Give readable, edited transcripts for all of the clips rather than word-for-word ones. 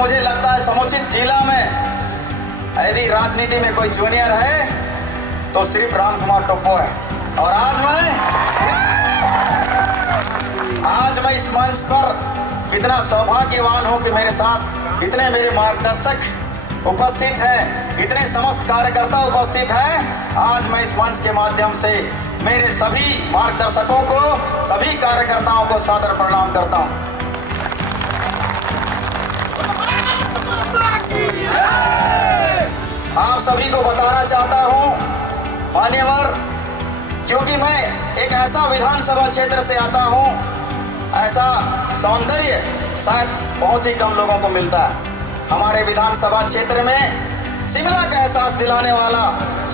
मुझे लगता है समुचित जिला में यदि राजनीति में कोई जूनियर है तो सिर्फ राम कुमार टोप्पो है। और आज मैं इस मंच पर कितना सौभाग्यवान हूं कि मेरे साथ इतने मेरे मार्गदर्शक उपस्थित हैं, इतने समस्त कार्यकर्ता उपस्थित हैं। आज मैं इस मंच के माध्यम से मेरे सभी मार्गदर्शकों को, सभी कार्यकर्ताओं को सादर प्रणाम करता हूं। आप सभी को बताना चाहता हूं मान्यवर, क्योंकि मैं एक ऐसा विधानसभा क्षेत्र से आता हूं, ऐसा सौंदर्य शायद बहुत ही कम लोगों को मिलता है। हमारे विधानसभा क्षेत्र में शिमला का एहसास दिलाने वाला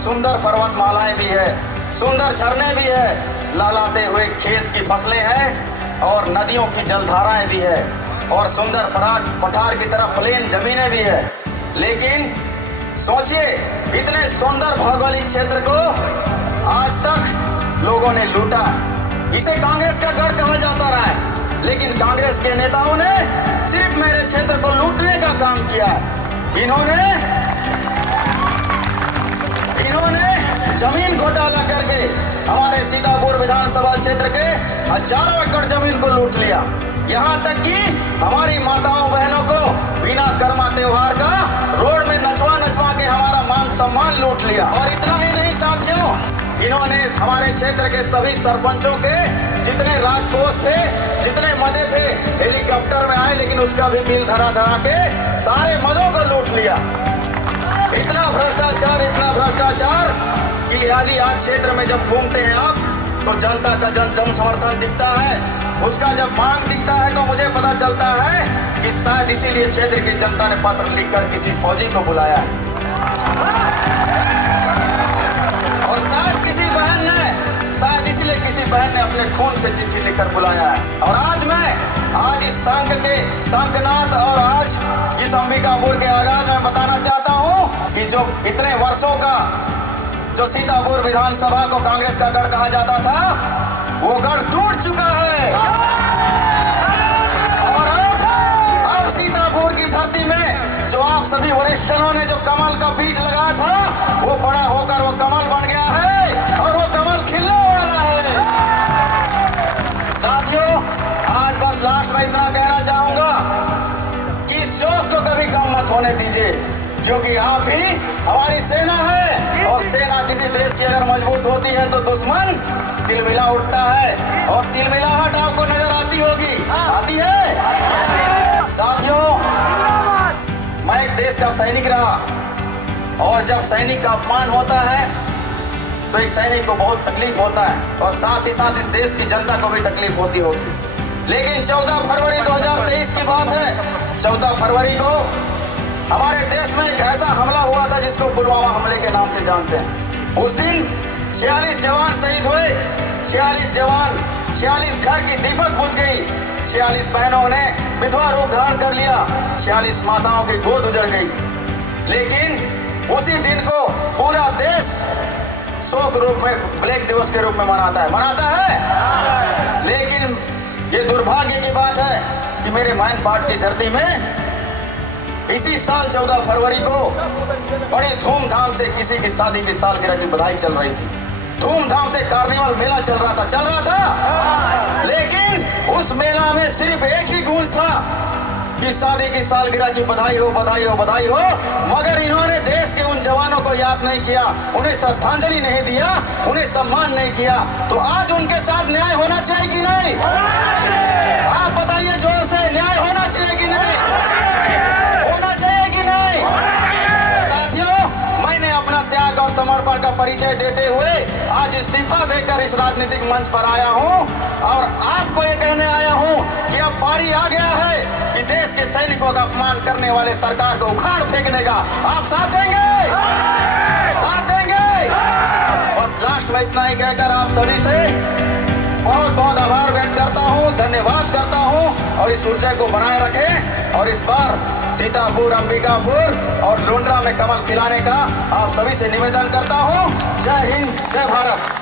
सुंदर पर्वतमालाएं भी है, सुंदर झरने भी है, लहलाते हुए खेत की फसलें हैं और नदियों की जलधाराएं भी है और सुंदर पठार की तरह प्लेन जमीनें भी है। लेकिन सोचिए, इतने सुंदर भौगोलिक क्षेत्र को आज तक लोगों ने लूटा। इसे कांग्रेस का गढ़ कहा जाता रहा है, लेकिन कांग्रेस के नेताओं ने सिर्फ मेरे क्षेत्र को लूटने का काम किया। इन्होंने जमीन घोटाला करके हमारे सीतापुर विधानसभा क्षेत्र के हजारों एकड़ जमीन को लूट लिया। यहाँ तक कि हमारी माताओं बहनों को बिना कर्मा त्योहार का रोड में नचवा के हमारा मान सम्मान लूट लिया। और इतना ही नहीं साथियों, इन्होंने हमारे क्षेत्र के सभी सरपंचों के जितने राजकोष थे, जितने मदे थे, हेलीकॉप्टर में आए लेकिन उसका भी बिल धरा के सारे मदों को लूट लिया। इतना भ्रष्टाचार कि यदि आज क्षेत्र में जब घूमते हैं आप तो जनता का जन समर्थन दिखता है, उसका जब मांग दिखता है तो मुझे पता चलता है कि शायद इसीलिए क्षेत्र की जनता ने पत्र लिखकर किसी फौजी को बुलाया है और शायद इसलिए किसी बहन ने अपने खून से चिट्ठी लिखकर बुलाया है। और आज इस शंखनाद और आज इस अंबिकापुर के आगाज में बताना चाहता हूं कि जो इतने वर्षों का जो सीतापुर विधानसभा को कांग्रेस का गढ़ कहा जाता था, वो गढ़ टूट चुका है। और अब सीतापुर की धरती में जो आप सभी वरिष्ठों ने जो कमल का बीज लगाया था, वो बड़ा होकर वो कमल बन गया है और वो कमल खिलने वाला है। साथियों, आज बस लास्ट में इतना कहना चाहूंगा कि इस जोश को कभी कम मत होने दीजिए, क्योंकि आप ही हमारी सेना है और सेना किसी देश की अगर मजबूत होती है तो दुश्मन तिलमिला उठता है और तिलमिलाहट आपको नजर आती है। साथियों, मैं एक देश का सैनिक रहा और जब सैनिक का अपमान होता है तो एक सैनिक को बहुत तकलीफ होता है और साथ ही साथ इस देश की जनता को भी तकलीफ होती होगी। लेकिन 14 फरवरी 2023 की बात है। 14 फरवरी को हमारे देश में एक ऐसा हमला हुआ था जिसको पुलवामा हमले के नाम से जानते हैं। उस दिन 46 जवान शहीद हुए, 46 घर की दीपक बुझ गई, 46 बहनों ने विधवा रूप धारण कर लिया, 46 माताओं की गोद उजड़ गई। लेकिन उसी दिन को पूरा देश शोक रूप में, ब्लैक दिवस के रूप में मनाता है। लेकिन ये दुर्भाग्य की बात है कि मेरे मैनपाट की धरती में इसी साल 14 फरवरी को बड़ी धूमधाम से किसी की शादी की सालगिरह की बधाई चल रही थी। धूमधाम से कार्निवल मेला चल रहा था। लेकिन उस मेला में सिर्फ एक ही गूंज था कि शादी की सालगिरह की बधाई हो, बधाई हो, बधाई हो। मगर इन्होंने देश के उन जवानों को याद नहीं किया, उन्हें श्रद्धांजलि नहीं दिया, उन्हें सम्मान नहीं किया। तो आज उनके साथ न्याय होना चाहिए कि नहीं? आप बताइए जोर से, न्याय होना चाहिए कि नहीं? होना चाहिए कि नहीं? साथियों, मैंने अपना त्याग और समर्पण का परिचय देते हुए आज इस्तीफा देकर इस राजनीतिक मंच पर आया हूं और आपको ये कहने आया हूं कि अब बारी आ गया है कि देश के सैनिकों का अपमान करने वाले सरकार को उखाड़ फेंकने का। आप साथ देंगे? साथ देंगे? बस लास्ट में इतना ही कहकर आप सभी से बहुत बहुत आभार व्यक्त करता हूं, धन्यवाद करता हूं और इस ऊर्जा को बनाए रखें। और इस बार सीतापुर, अंबिकापुर और लुंड्रा में कमल खिलाने का आप सभी से निवेदन करता हूं। जय हिंद, जय भारत।